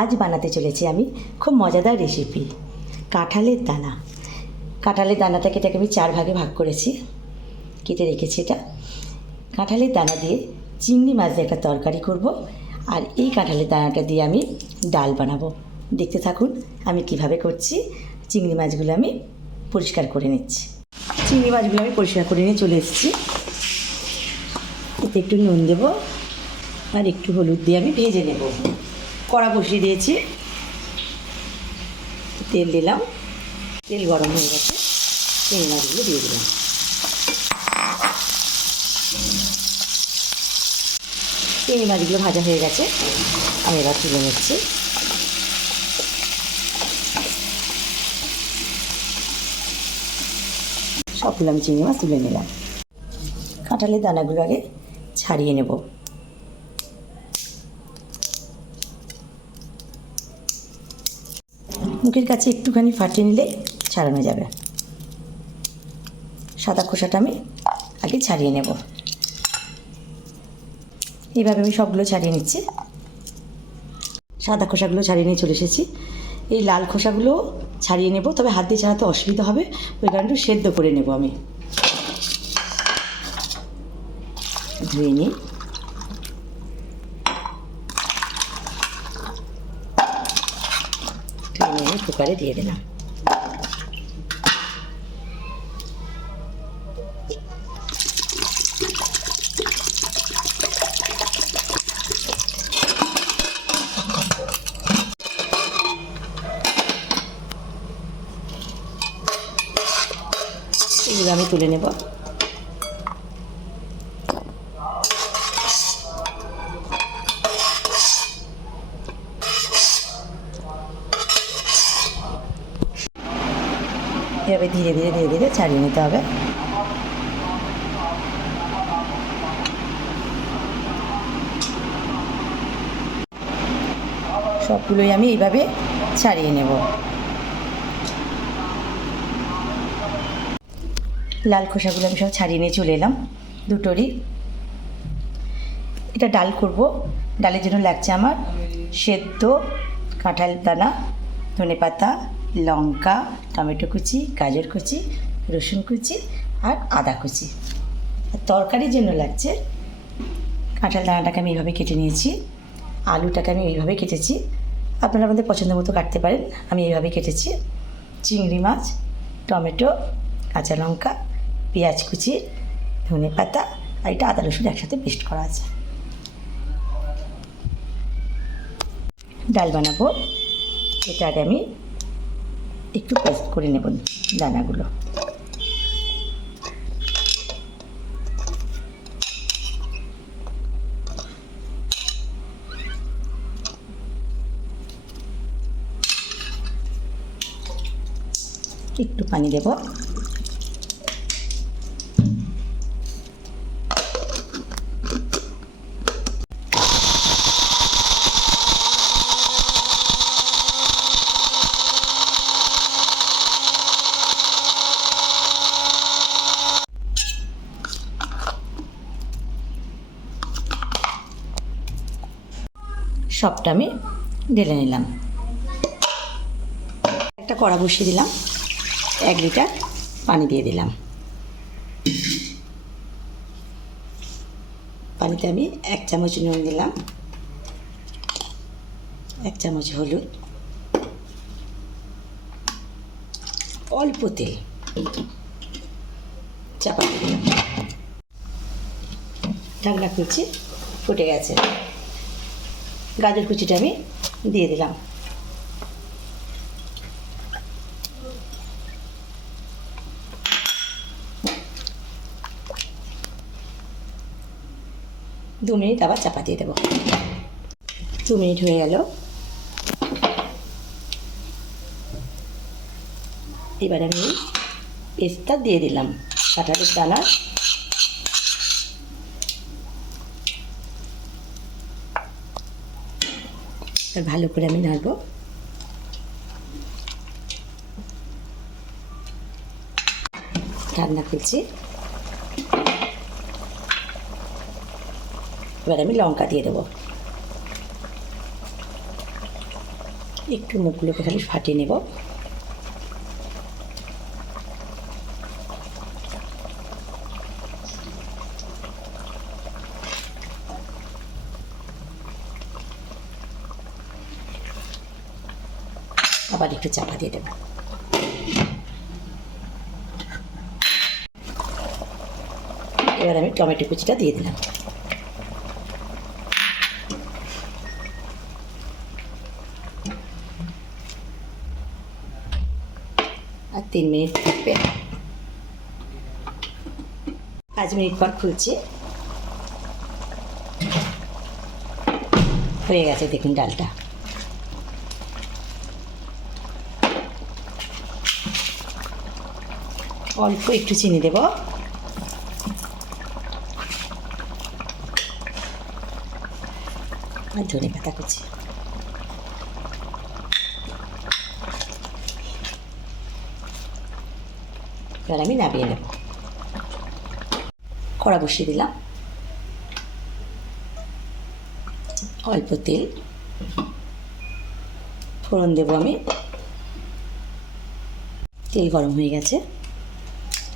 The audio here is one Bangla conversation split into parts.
আজ বানাতে চলেছি আমি খুব মজাদার রেসিপি কাঁঠালের দানা। কাঁঠালের দানাটাকে এটাকে আমি চার ভাগে ভাগ করেছি, কেটে রেখেছি এটা। কাঁঠালের দানা দিয়ে চিংড়ি মাছ দিয়ে একটা তরকারি করব, আর এই কাঁঠালের দানাটা দিয়ে আমি ডাল বানাবো। দেখতে থাকুন আমি কীভাবে করছি, চিংড়ি মাছগুলো আমি পরিষ্কার করে নিচ্ছি। চিংড়ি মাছগুলো আমি পরিষ্কার করে নিয়ে চলে এসেছি। এতে একটু নুন দেবো, আর একটু হলুদ দিয়ে আমি ভেজে নেব। কড়া বসিয়ে দিয়েছি। তেল দিলাম। তেল গরম হয়ে গেছে। চিংড়ি মাছগুলো দিয়ে দিলাম। চিংড়ি মাছগুলো ভাজা হয়ে গেছে। আমি এবার তুলে নিচ্ছি। সবগুলো আমি চিংড়ি মাছ তুলে নিলাম। কাঁঠালের দানাগুলো আগে ছাড়িয়ে নেব। মুখের কাছে একটুখানি ফাটিয়ে নিলে ছাড়ানো যাবে। সাদা খোসাটা আমি আগে ছাড়িয়ে নেব। এইভাবে আমি সবগুলো ছাড়িয়ে নিচ্ছি। সাদা খোসাগুলো ছাড়িয়ে নিয়ে চলে এসেছি। এই লাল খোসাগুলো ছাড়িয়ে নেব, তবে হাত দিয়ে ছাড়াতে অসুবিধা হবে। ওই কারণে একটু সেদ্ধ করে নেব আমি। ধুয়ে নিই। ধুয়ে নিয়ে কুকারে দিয়ে দিলাম। এগুলো আমি তুলে নেব। ধীরে ধীরে ধীরে ধীরে ছাড়িয়ে নিতে হবে। সবগুলোই আমি এইভাবে ছাড়িয়ে নেব। লাল খোসাগুলো আমি সব ছাড়িয়ে নিয়ে চলে এলাম দুটোরই। এটা ডাল করব। ডালের জন্য লাগছে আমার সেদ্ধ কাঁঠাল দানা ধনে পাতা লঙ্কা, টমেটো কুচি, গাজর কুচি, রসুন কুচি আর আদা কুচি। আর তরকারির জন্য লাগছে কাঁঠাল দানাটাকে আমি এইভাবে কেটে নিয়েছি, আলুটাকে আমি এইভাবে কেটেছি। আপনারা আমাদের পছন্দ মতো কাটতে পারেন, আমি এইভাবে কেটেছি। চিংড়ি মাছ, টমেটো, কাঁচা লঙ্কা, পেঁয়াজ কুচি, ধনে পাতা আর এটা আদা রসুন একসাথে পেস্ট করা আছে। ডাল বানাবো। এটা আগে আমি একটু পেস্ট করে নেব দানাগুলো। একটু পানি দেব। সবটা আমি ঢেলে নিলাম। একটা কড়া বসিয়ে দিলাম, এক লিটার পানি দিয়ে দিলাম। পানিতে আমি এক চামচ নুন দিলাম, এক চামচ হলুদ, অল্প তেল। চাপা দিলাম। ঢাকনা খুলছি, ফুটে গেছে। গাজর কুচিটা আমি দিয়ে দিলাম। দু মিনিট আবার চাপা দিয়ে দেবো। দু মিনিট হয়ে গেল। এবার আমি পেস্টটা দিয়ে দিলাম। কাঁঠালের দানা আর ভালো করে আমি নাড়বো। রান্না খুলছি এবার আমি লঙ্কা দিয়ে দেবো। একটু মুখগুলোকে খালি ফাটিয়ে নেব। আবার একটু চাপা দিয়ে দেবো। এবার আমি টমেটো কুচিটা দিয়ে দিলাম। আর তিন মিনিট থাকবে। পাঁচ মিনিট পর খুলছি। হয়ে গেছে দেখুন ডালটা। অল্প একটু চিনি দেব। আর ধনে পাতা কুচি। এবার আমি নামিয়ে নেব। কড়া বসিয়ে দিলাম। অল্প তেল। ফোড়ন দেবো আমি। তেল গরম হয়ে গেছে।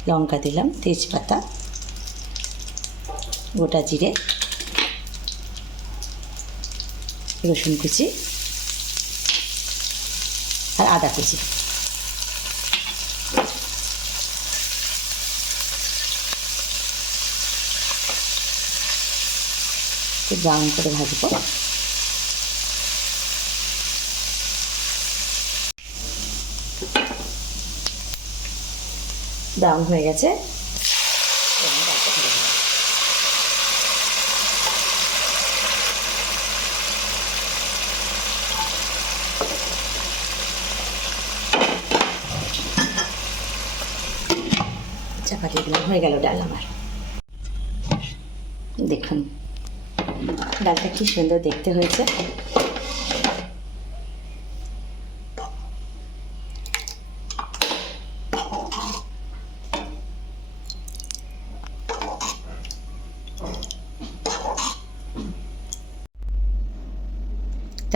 লঙ্কা দিলাম তেজপাতা গোটা জিরে রসুন কুচি আর আদা কুচি। একটু ব্রাউন করে ভাজবো। ব্রাউন হয়ে গেছে এবার আমি ডালটা ঢেলে দিলাম। চাপা দিয়ে দিলাম হয়ে গেল ডাল আমার দেখুন, ডালটা কি সুন্দর দেখতে হয়েছে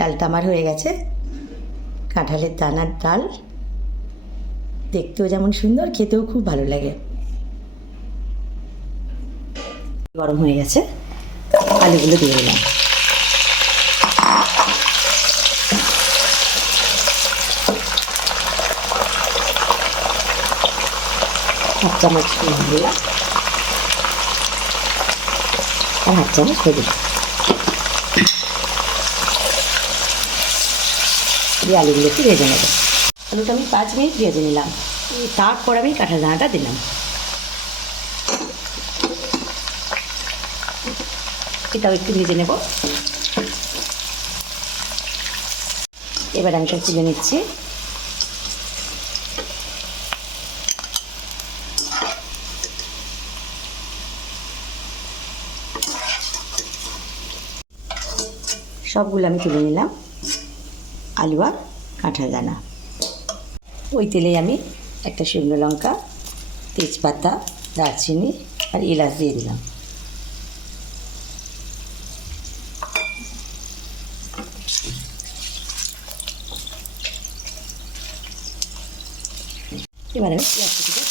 ডালটা আমার হয়ে গেছে। কাঁঠালের দানার ডাল। দেখতেও যেমন সুন্দর, খেতেও খুব ভালো লাগে। গরম হয়ে গেছে। আলুগুলো দিয়ে দিলাম। হাফ চামচ দিলাম আর হাফ চামচ হলুদ। দিয়ে আলুগুলো একটু ভেজে নেব। আলুটা আমি পাঁচ মিনিট ভেজে নিলাম। তারপর আমি কাঁঠাল দানাটা দিলাম। এটাও একটু ভেজে নেব। এবার আমি সব তুলে নিচ্ছি। সবগুলো আমি তুলে নিলাম। আলু আর কাঁঠাল দানা ওই তেলে আমি একটা শুকনো লঙ্কা, তেজপাতা, দারচিনি আর এলাচ দিয়ে দিলাম। এবার আমি পেঁয়াজ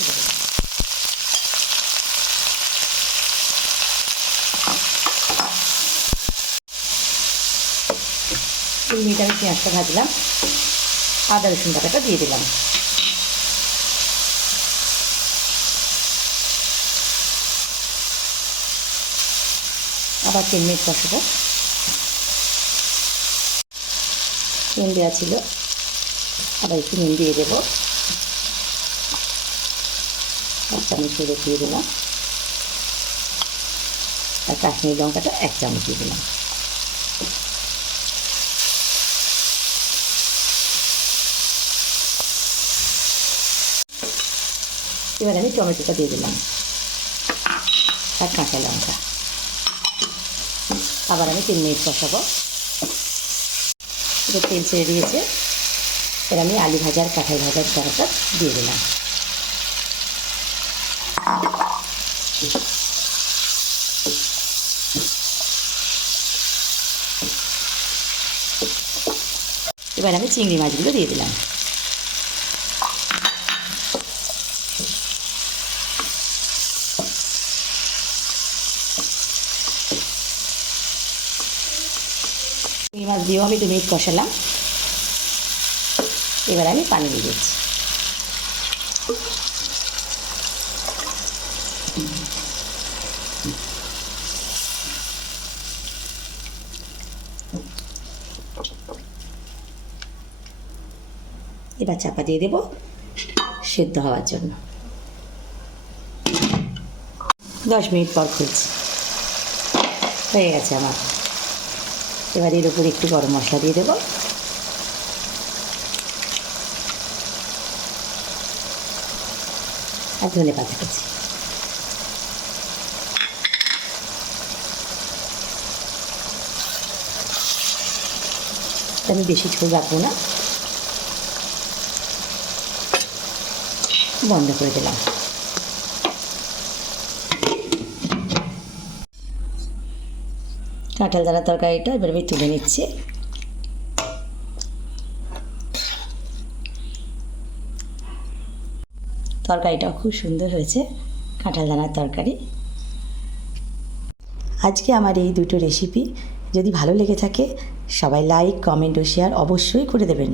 তিন মিনিট আমি পেঁয়াজটা ভাজলাম। আদা রসুন বাটাটা দিয়ে দিলাম। আবার তিন মিনিট কষাবো নুন দেওয়া ছিল। আবার একটু নুন দিয়ে দেবো। এক চামচ দিয়ে দিলাম। আর কাশ্মীরি লঙ্কাটা এক চামচ দিয়ে দিলাম। এবার আমি টমেটোটা দিয়ে দিলাম। আর কাঁচা লঙ্কা। আবার আমি তিন মিনিট কষাবো। তেল ছেড়ে দিয়েছে। এবার আমি আলু ভাজার, কাঁঠাল ভাজার চারাটা দিয়ে দিলাম। এবার আমি চিংড়ি মাছগুলো দিয়ে দিলাম। চিংড়ি মাছ দিয়েও আমি দু মিনিট কষালাম। এবার আমি পানি দিয়ে দিচ্ছি। এবার চাপা দিয়ে দেবো সেদ্ধ হওয়ার জন্য। দশ মিনিট পর খুলছি। হয়ে গেছে আমার। এবার এর উপরে একটু গরম মশলা দিয়ে দেবো। আর ধনে পাতা কুচি। আমি বেশি ঝোল রাখব না। বন্ধ করে দিলাম। কাঁঠাল দানা তরকারিটা এবার আমি তুলে নিচ্ছি। তরকারিটাও খুব সুন্দর হয়েছে, কাঁঠাল দানার তরকারি। আজকে আমার এই দুটো রেসিপি যদি ভালো লেগে থাকে, সবাই লাইক কমেন্ট ও শেয়ার অবশ্যই করে দেবেন।